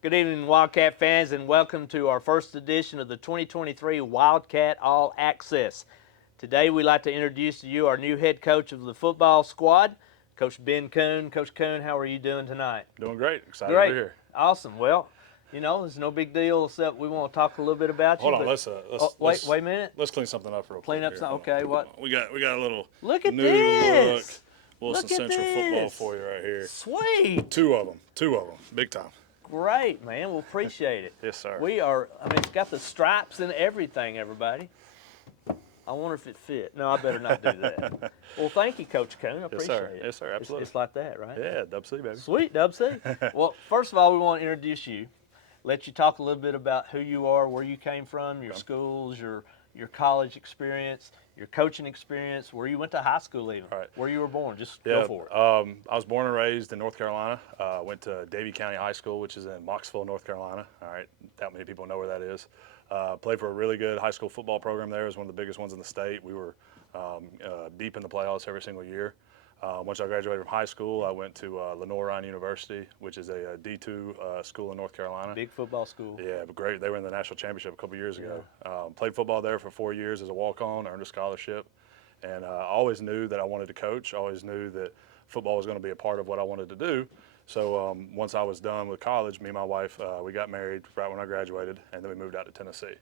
Good evening, Wildcat fans, and welcome to our first edition of the 2023 Wildcat All Access. Today, we'd like to introduce to you our new head coach of the football squad, Coach Ben Coon. Coach Coon, how are you doing tonight? Doing great. Excited to be here. Awesome. Well, you know, there's no big deal except we want to talk a little bit about you. Hold on, let's wait a minute. Let's clean something up real quick. Clean up something. Okay, what? We got a little Look at new this. look Wilson Central football for you right here. Sweet. Two of them, big time. Great, man. We'll appreciate it. Yes, sir. It's got the stripes and everything, everybody. I wonder if it fit. No, I better not do that. Well, thank you, Coach Coon. I appreciate it. Yes, sir. Absolutely. It's like that, right? Yeah, Dub C, baby. Sweet, Dub C. Well, first of all, we want to introduce you. Let you talk a little bit about who you are, where you came from, your schools, your college experience, your coaching experience, where you went to high school even, right. Where you were born. Just Yeah, go for it. I was born and raised in North Carolina. Went to Davie County High School, which is in Mocksville, North Carolina. All right, that many people know where that is. Played for a really good high school football program there. It was one of the biggest ones in the state. We were deep in the playoffs every single year. Once I graduated from high school, I went to Lenoir-Rhyne University, which is a D2 school in North Carolina. Big football school. Yeah, but great. They were in the national championship a couple years ago. Played football there for 4 years as a walk-on, earned a scholarship. And I always knew that I wanted to coach. Always knew that football was going to be a part of what I wanted to do. So once I was done with college, me and my wife, we got married right when I graduated, and then we moved out to Tennessee.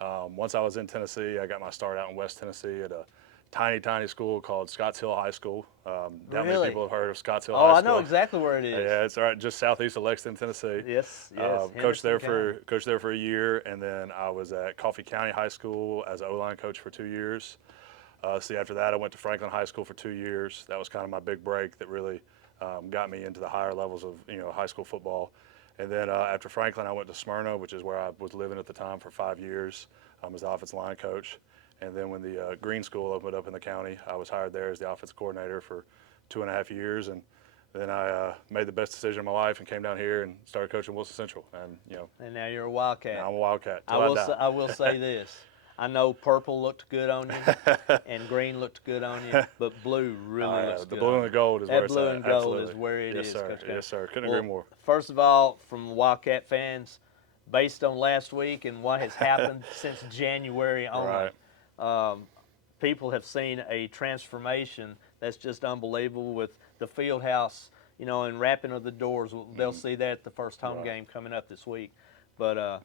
Once I was in Tennessee, I got my start out in West Tennessee at a tiny school called Scotts Hill High School. Not many people have heard of Scotts Hill High School. Oh, I know exactly where it is. Yeah, it's right just southeast of Lexington, Tennessee. Yes. Coached there for a year, and then I was at Coffee County High School as an O-line coach for 2 years. After that, I went to Franklin High School for 2 years. That was kind of my big break that really got me into the higher levels of high school football. And then after Franklin, I went to Smyrna, which is where I was living at the time for 5 years as the offensive line coach. And then when the Green School opened up in the county, I was hired there as the offensive coordinator for 2.5 years. And then I made the best decision of my life and came down here and started coaching Wilson Central. And And now you're a Wildcat. Now I'm a Wildcat. I will say this. I know purple looked good on you, and green looked good on you, but blue really looks good. The blue and the gold is where it's at. That blue and gold Absolutely. is where it is, Yes, sir. Coach Coach. Yes, sir. Couldn't agree more. First of all, from Wildcat fans, based on last week and what has happened since January on, people have seen a transformation that's just unbelievable with the field house, and wrapping of the doors. They'll see that at the first home game coming up this week. But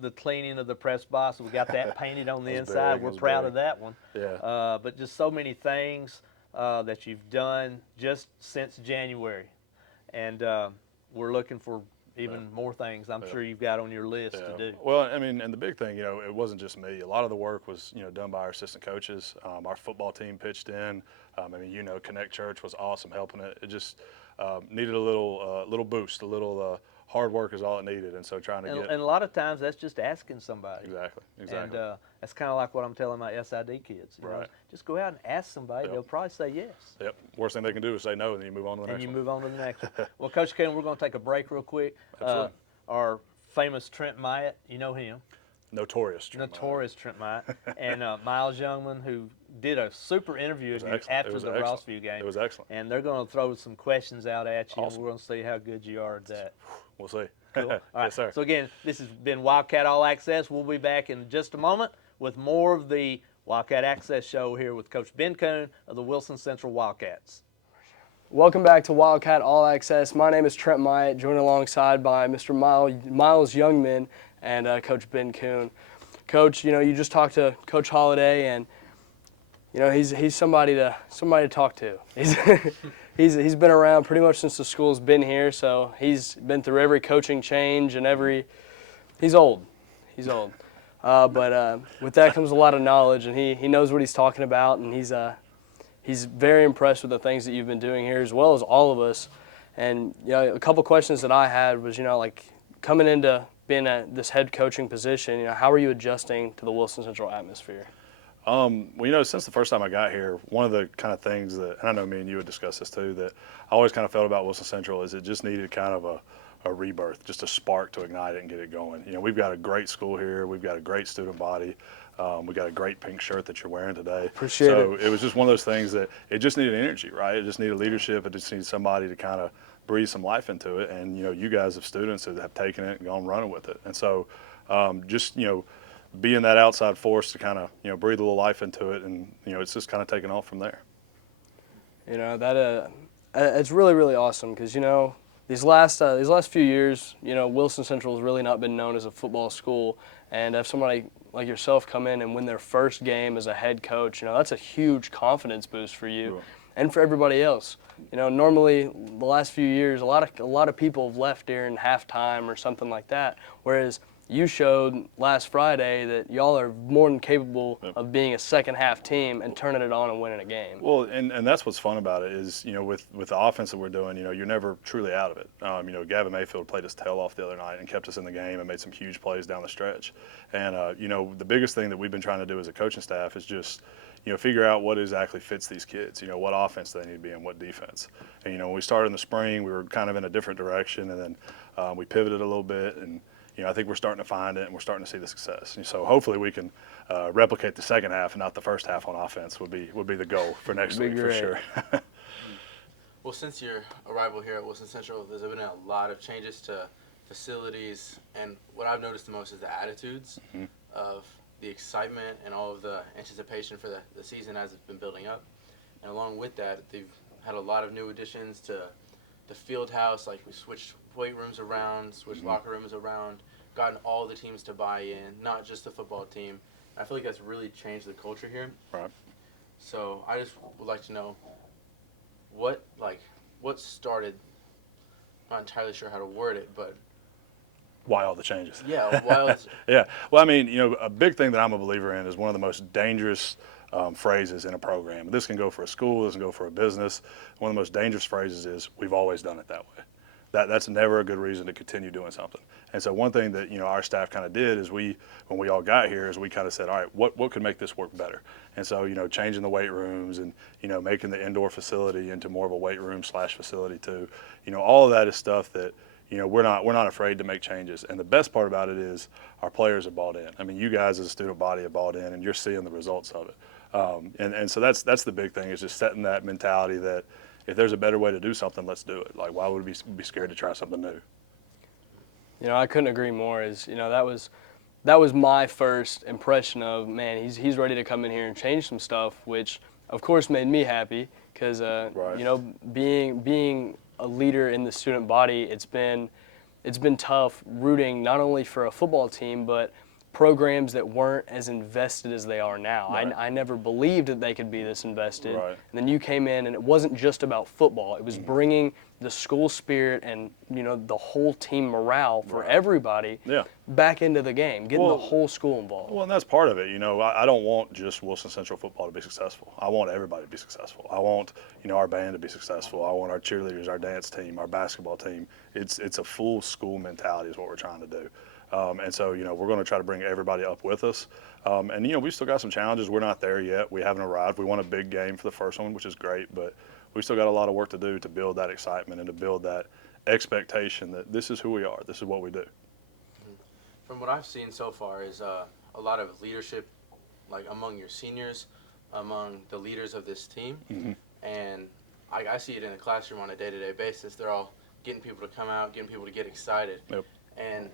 the cleaning of the press box, we got that painted on the inside. We're proud of that one. Yeah. But just so many things that you've done just since January. And we're looking for even more things I'm sure you've got on your list to do. Well, and the big thing, it wasn't just me. A lot of the work was, done by our assistant coaches. Our football team pitched in. Connect Church was awesome helping it. It just needed a little boost, a little hard work is all it needed, and so trying to get. And a lot of times that's just asking somebody. Exactly. And that's kind of like what I'm telling my SID kids. You know? Just go out and ask somebody. They'll probably say yes. Yep. Worst thing they can do is say no, and then you move on to the next one. And you move on to the next one. Well, Coach Coon, we're going to take a break real quick. Absolutely. Our famous Trent Myatt, you know him. Notorious Trent Myatt. And Miles Youngman, who did a super interview of you after the Rossview game. It was excellent. And they're going to throw some questions out at you, and we're going to see how good you are at that. We'll see. Cool. All right. Yes, sir. So again, this has been Wildcat All Access. We'll be back in just a moment with more of the Wildcat Access show here with Coach Ben Coon of the Wilson Central Wildcats. Welcome back to Wildcat All Access. My name is Trent Myatt, joined alongside by Mr. Miles Youngman and Coach Ben Coon. Coach, you just talked to Coach Holliday, and he's somebody to talk to. He's been around pretty much since the school's been here, so he's been through every coaching change and he's old. But with that comes a lot of knowledge, and he knows what he's talking about, and he's very impressed with the things that you've been doing here, as well as all of us. And a couple questions that I had was, like coming into being at this head coaching position, how are you adjusting to the Wilson Central atmosphere? Since the first time I got here, one of the kind of things that, and I know me and you would discuss this too, that I always kind of felt about Wilson Central is it just needed kind of a rebirth, just a spark to ignite it and get it going. We've got a great school here. We've got a great student body. We got a great pink shirt that you're wearing today. Appreciate it. So it was just one of those things that it just needed energy, right? It just needed leadership. It just needed somebody to kind of breathe some life into it. And, you guys have students that have taken it and gone running with it. And so just, being that outside force to kind of, breathe a little life into it. And, it's just kind of taken off from there. That it's really, really awesome because, these last few years, Wilson Central has really not been known as a football school. And if somebody like yourself come in and win their first game as a head coach, that's a huge confidence boost for you. Sure. And for everybody else. Normally the last few years, a lot of people have left during halftime or something like that. Whereas you showed last Friday that y'all are more than capable of being a second half team and turning it on and winning a game. Well, and that's what's fun about it is, with the offense that we're doing, you're never truly out of it. Gavin Mayfield played his tail off the other night and kept us in the game and made some huge plays down the stretch. And, the biggest thing that we've been trying to do as a coaching staff is just, figure out what exactly fits these kids, what offense they need to be in, what defense. And, when we started in the spring, we were kind of in a different direction, and then we pivoted a little bit, and, I think we're starting to find it, and we're starting to see the success. And so hopefully we can replicate the second half and not the first half on offense would be the goal for next week for sure. Well, since your arrival here at Wilson Central, there's been a lot of changes to facilities, and what I've noticed the most is the attitudes of the excitement and all of the anticipation for the season as it's been building up. And along with that, they've had a lot of new additions to the field house, like we switched weight rooms around, switched locker rooms around, gotten all the teams to buy in, not just the football team. I feel like that's really changed the culture here. Right. So I just would like to know what started, I'm not entirely sure how to word it, but Why all the changes? yeah, why Yeah. Well, I mean, a big thing that I'm a believer in is one of the most dangerous phrases in a program. This can go for a school, this can go for a business. One of the most dangerous phrases is, we've always done it that way. That's never a good reason to continue doing something. And so one thing that, our staff kind of did is when we all got here, is we kind of said, all right, what could make this work better? And so, changing the weight rooms and, making the indoor facility into more of a weight room / facility too. All of that is stuff that, we're not afraid to make changes. And the best part about it is our players are bought in. I mean, you guys as a student body have bought in, and you're seeing the results of it. And so that's the big thing, is just setting that mentality that if there's a better way to do something, let's do it. Like, why would we be scared to try something new? I couldn't agree more. That was my first impression of, man, he's ready to come in here and change some stuff, which of course made me happy because Right. being a leader in the student body, it's been tough rooting not only for a football team but programs that weren't as invested as they are now. Right. I never believed that they could be this invested. Right. And then you came in, and it wasn't just about football. It was bringing the school spirit and the whole team morale for Right. everybody Yeah. back into the game, getting the whole school involved. Well, and that's part of it. I don't want just Wilson Central football to be successful. I want everybody to be successful. I want, our band to be successful. I want our cheerleaders, our dance team, our basketball team. It's a full school mentality is what we're trying to do. And so, we're going to try to bring everybody up with us. And, we've still got some challenges. We're not there yet. We haven't arrived. We won a big game for the first one, which is great, but we still got a lot of work to do to build that excitement and to build that expectation that this is who we are. This is what we do. From what I've seen so far is a lot of leadership, like among your seniors, among the leaders of this team. And I see it in the classroom on a day-to-day basis. They're all getting people to come out, getting people to get excited. Yep. And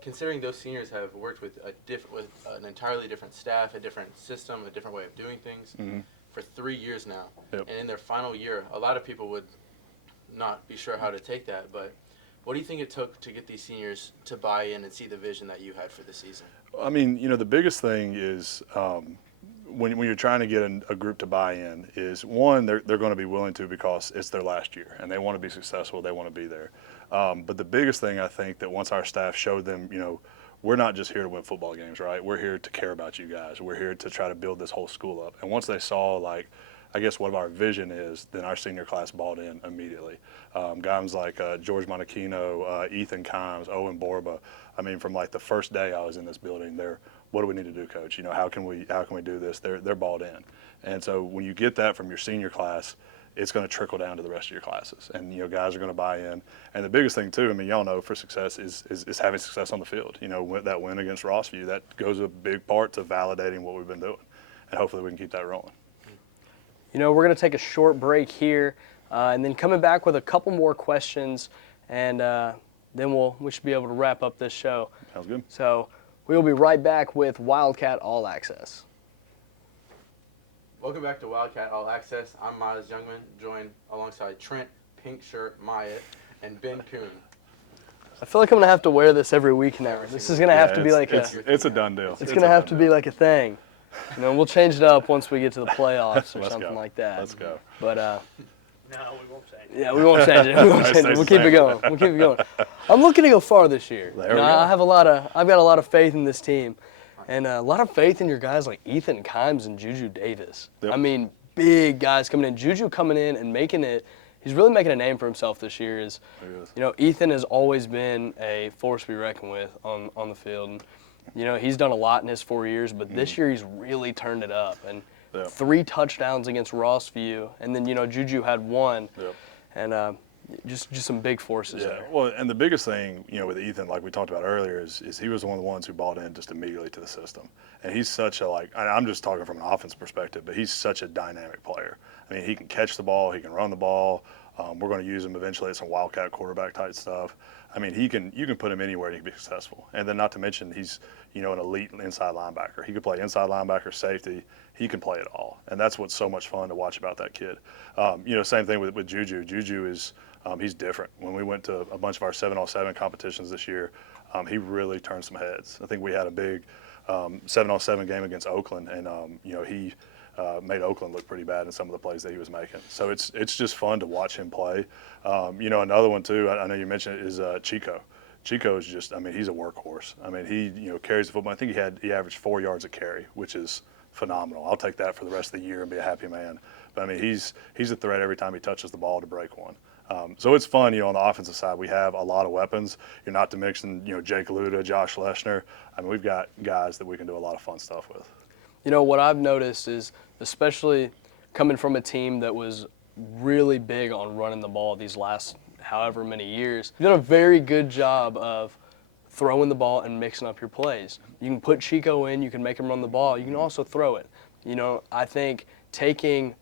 considering those seniors have worked with an entirely different staff, a different system, a different way of doing things for 3 years now, Yep. and in their final year, a lot of people would not be sure how to take that. But what do you think it took to get these seniors to buy in and see the vision that you had for the season? I mean, the biggest thing is when you're trying to get a group to buy in is, one, they're going to be willing to because it's their last year and they want to be successful. They want to be there. But the biggest thing, I think, that once our staff showed them, we're not just here to win football games, right? We're here to care about you guys. We're here to try to build this whole school up. And once they saw, I guess what our vision is, then our senior class bought in immediately. Guys like George Monachino, Ethan Kimes, Owen Borba. I mean, from the first day I was in this building, what do we need to do, Coach? How can we do this? They're bought in. And so when you get that from your senior class, it's going to trickle down to the rest of your classes, and guys are going to buy in. And the biggest thing too, I mean, y'all know, for success is having success on the field. That win against Rossview, that goes a big part to validating what we've been doing, and hopefully we can keep that rolling. We're going to take a short break here. and then coming back with a couple more questions, and then we should be able to wrap up this show. Sounds good. So we will be right back with Wildcat All Access. Welcome back to Wildcat All Access. I'm Miles Youngman, joined alongside Trent, Pink Shirt, Myatt, and Ben Kuhn. I feel like I'm going to have to wear this every week now. This is going to have to be like it's a done deal. It's going to have to be like a thing. You know, we'll change it up once we get to the playoffs or something like that. Let's go. But No, we won't change it. yeah, we won't change it. We won't change it. We'll keep it going. We'll keep it going. I'm looking to go far this year. There we go. I've got a lot of faith in this team, and a lot of faith in your guys like Ethan Kimes and Juju Davis. Yep. I mean, big guys coming in. Juju coming in and making it. He's really making a name for himself this year. Ethan has always been a force to be reckoned with on the field. And, he's done a lot in his 4 years, but this year he's really turned it up. And 3 touchdowns against Rossview, and then Juju had 1, and just some big forces there. Well, and the biggest thing with Ethan, like we talked about earlier, is he was one of the ones who bought in just immediately to the system, and he's such a I'm just talking from an offense perspective, but he's such a dynamic player. I mean, he can catch the ball, he can run the ball. We're going to use him eventually at some Wildcat quarterback type stuff. I mean, you can put him anywhere and he can be successful. And then not to mention he's an elite inside linebacker. He could play inside linebacker, safety. He can play it all, and that's what's so much fun to watch about that kid. Same thing with Juju. Juju is he's different. When we went to a bunch of our 7-on-7 competitions this year, he really turned some heads. I think we had a big 7-on-7 game against Oakland, and he made Oakland look pretty bad in some of the plays that he was making. So it's just fun to watch him play. Another one too, I know you mentioned it, is Chico. Chico is just, he's a workhorse. I mean, he carries the football. I think he averaged 4 yards a carry, which is phenomenal. I'll take that for the rest of the year and be a happy man. But he's a threat every time he touches the ball to break one. So it's fun, on the offensive side. We have a lot of weapons. You're not to mention, Jake Luda, Josh Leshner. We've got guys that we can do a lot of fun stuff with. What I've noticed is, especially coming from a team that was really big on running the ball these last however many years, you've done a very good job of throwing the ball and mixing up your plays. You can put Chico in, you can make him run the ball, you can also throw it. I think taking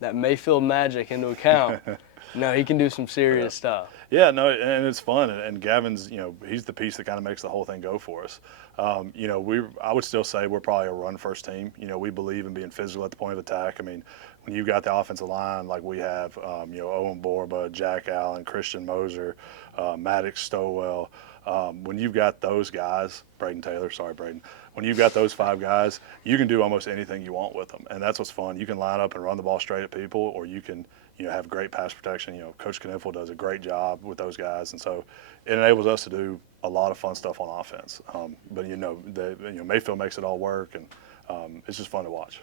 that Mayfield magic into account, he can do some serious stuff. Yeah, no, and it's fun. And Gavin's, he's the piece that kind of makes the whole thing go for us. I would still say we're probably a run-first team. We believe in being physical at the point of attack. When you've got the offensive line like we have, Owen Borba, Jack Allen, Christian Moser, Maddox Stowell, when you've got those guys, Braden Taylor, sorry, Braden, when you've got those 5 guys, you can do almost anything you want with them. And that's what's fun. You can line up and run the ball straight at people, or you can have great pass protection. Coach Kniffel does a great job with those guys, and so it enables us to do a lot of fun stuff on offense. But Mayfield makes it all work, and it's just fun to watch.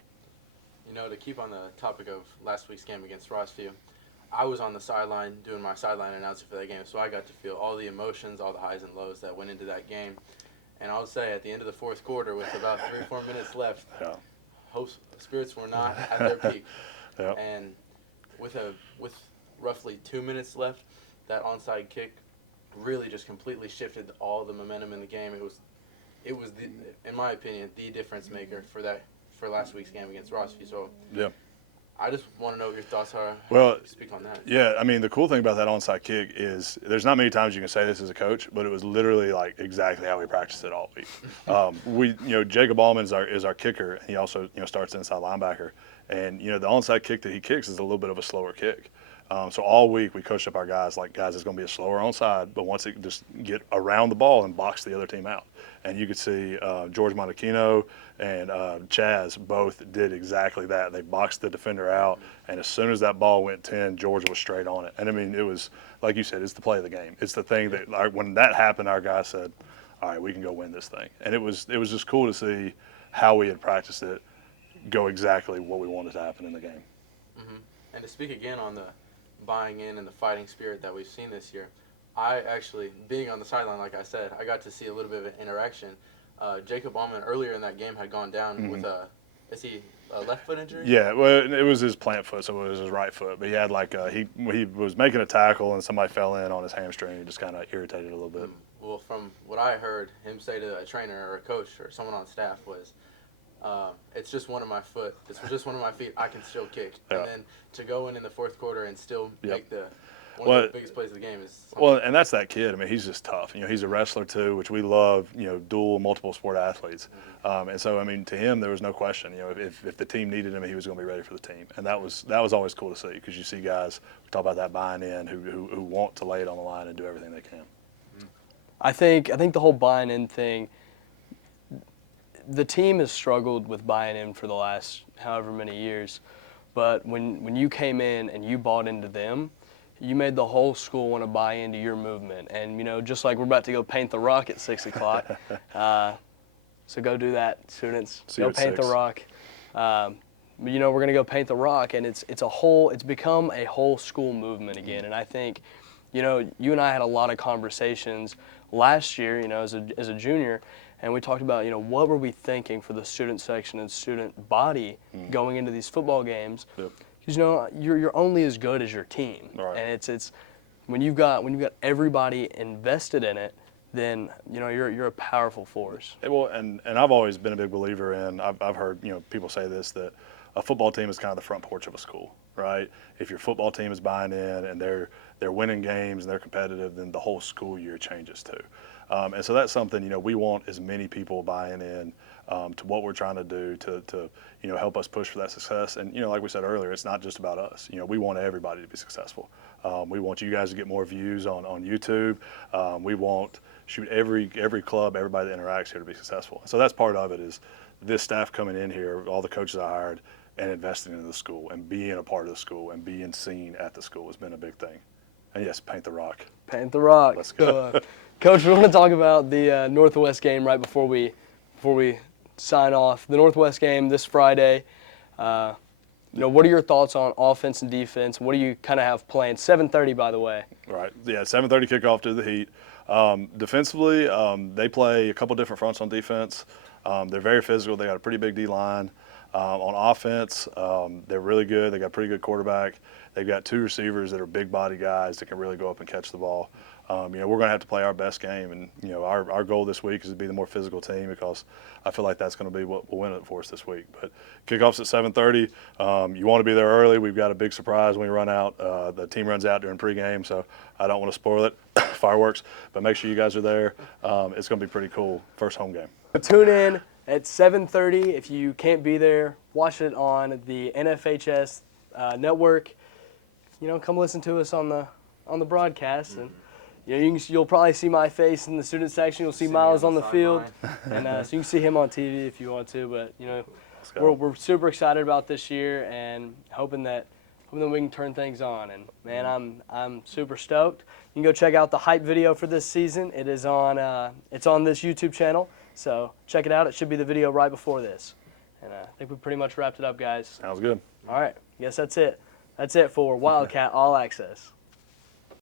To keep on the topic of last week's game against Rossview, I was on the sideline doing my sideline announcing for that game, so I got to feel all the emotions, all the highs and lows that went into that game. And I'll say at the end of the fourth quarter, with about 3 or 4 minutes left, spirits were not at their peak. Yeah. And with roughly 2 minutes left, that onside kick really just completely shifted all the momentum in the game. It was in my opinion, the difference maker for last week's game against Rossview. So I just want to know what your thoughts are. Well, speak on that. Yeah, the cool thing about that onside kick is there's not many times you can say this as a coach, but it was literally like exactly how we practiced it all week. Jacob Allman is our kicker, and he also starts inside linebacker, and the onside kick that he kicks is a little bit of a slower kick. So all week we coached up our guys it's going to be a slower onside, but once it just get around the ball and box the other team out. And you could see George Montecchino and Chaz both did exactly that. They boxed the defender out, and as soon as that ball went 10, George was straight on it. And it was, like you said, it's the play of the game. It's the thing that when that happened, our guys said, all right, we can go win this thing. And it was just cool to see how we had practiced it go exactly what we wanted to happen in the game. Mm-hmm. And to speak again on the buying in and the fighting spirit that we've seen this year, I actually, being on the sideline, like I said, I got to see a little bit of an interaction. Jacob Allman earlier in that game had gone down with is he a left foot injury? Yeah, well, it was his plant foot, so it was his right foot. But he had he was making a tackle and somebody fell in on his hamstring and just kind of irritated a little bit. Well, from what I heard him say to a trainer or a coach or someone on staff was, it's just one of my foot. It's just one of my feet. I can still kick. Yeah. And then to go in the fourth quarter and still make one Well, of the biggest plays of the game is something. Well, and that's that kid. I mean, he's just tough. He's a wrestler too, which we love. Dual, multiple sport athletes. And so, I mean, to him, there was no question. If the team needed him, he was going to be ready for the team, and that was always cool to see, because you see guys, we talk about that buying in, who want to lay it on the line and do everything they can. I think the whole buying in thing, the team has struggled with buying in for the last however many years, but when you came in and you bought into them, you made the whole school want to buy into your movement. And just like we're about to go paint the rock at 6 o'clock, so go do that, students. See you go at paint 6. the rock. We're gonna go paint the rock, and it's become a whole school movement again. And I think, you and I had a lot of conversations last year, as a junior, and we talked about, what were we thinking for the student section and student body going into these football games? Yep. Because you're only as good as your team, Right. and it's when you've got everybody invested in it, then you're a powerful force. Well, and I've always been a big believer in. I've heard people say this, that a football team is kind of the front porch of a school, right? If your football team is buying in and they're winning games and they're competitive, then the whole school year changes too. And so that's something we want as many people buying in to what we're trying to do to help us push for that success. And like we said earlier, it's not just about us. We want everybody to be successful. We want you guys to get more views on YouTube. We want every club, everybody that interacts here to be successful. So that's part of it, is this staff coming in here, all the coaches I hired, and investing in the school and being a part of the school and being seen at the school has been a big thing. And yes, paint the rock. Paint the rock. Let's go. So, Coach, we want to talk about the Northwest game right before we sign off. The Northwest game this Friday. What are your thoughts on offense and defense? What do you kind of have planned? 7:30, by the way. Right. Yeah, 7:30 kickoff to the Heat. Defensively, they play a couple different fronts on defense. They're very physical. They got a pretty big D-line. On offense, they're really good. They got a pretty good quarterback. They've got 2 receivers that are big body guys that can really go up and catch the ball. We're going to have to play our best game, and our goal this week is to be the more physical team, because I feel like that's going to be what will win it for us this week. But kickoff's at 7:30. You want to be there early. We've got a big surprise when we run out. The team runs out during pregame, so I don't want to spoil it. Fireworks, but make sure you guys are there. It's going to be pretty cool. First home game. Tune in at 7:30. If you can't be there, watch it on the NFHS network. Come listen to us on the broadcast, and you'll probably see my face in the student section. You'll see Miles on the field, and so you can see him on TV if you want to. But we're super excited about this year, and hoping that we can turn things on. And man, I'm super stoked. You can go check out the hype video for this season. It is on it's on this YouTube channel, so check it out. It should be the video right before this. And I think we pretty much wrapped it up, guys. Sounds good. All right, guess that's it. That's it for Wildcat All Access.